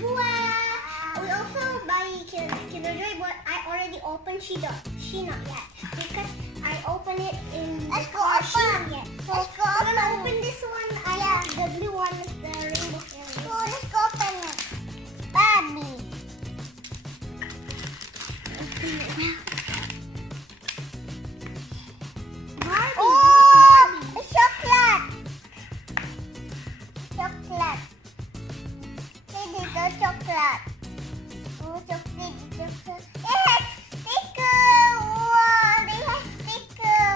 We also buy Kinderjoy, but I already opened. She not yet because I opened it in. Let's go car. open. She not yet. So Let's go I'm gonna open. open this one. I have the blue one with the rainbow fairy. So let's go open it. Barbie. Barbie. Oh, Barbie. it's chocolate. Chocolate. This is the chocolate. Oh, chocolate. It has sticker. Wow, it has sticker.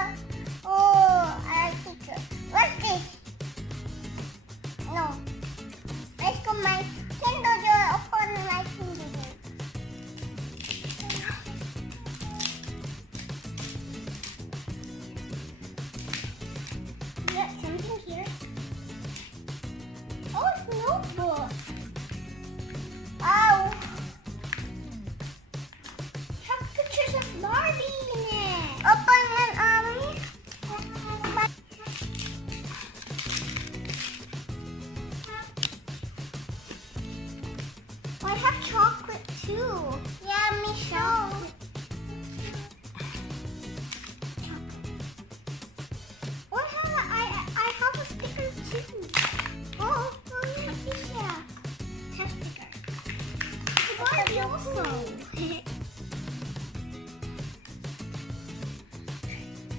Oh, I like sticker. What's this? No. Let's go my Kinderjoy. Open my Kinderjoy. You got something here. Oh, it's a notebook. Oh. Have pictures of Barbie in it. Open and I have chocolate too. yeah, me too. What I have a sticker too. Oh, Yeah. Have sticker. It's Barbie also.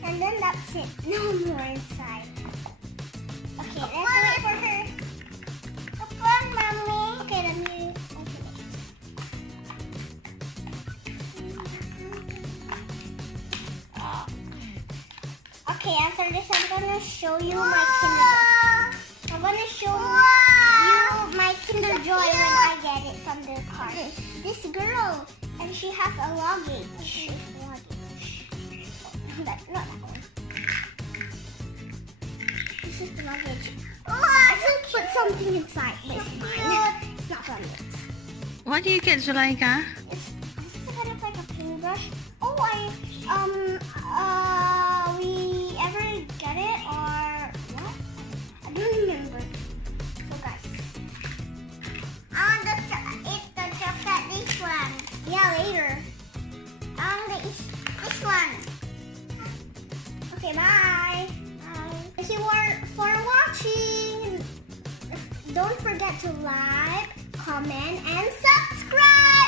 And then that's it. No more inside. Okay, let's wait for her. open, mommy. Okay, let me open it. Okay, after this, I'm gonna show you my Kinderjoy. I'm gonna show you my Kinderjoy when I get it from the car. This girl, and she has a luggage. That's not that one. This is the luggage. I should put something inside. This is mine. It's not from this. What do you get, Zuleika? It's kind of like a paintbrush. Oh, we ever get it or what? I don't remember. So guys, I want to eat the chocolate. This one. yeah, later. I want to eat this one. Okay, bye. Thank you for watching. Don't forget to like, comment, and subscribe.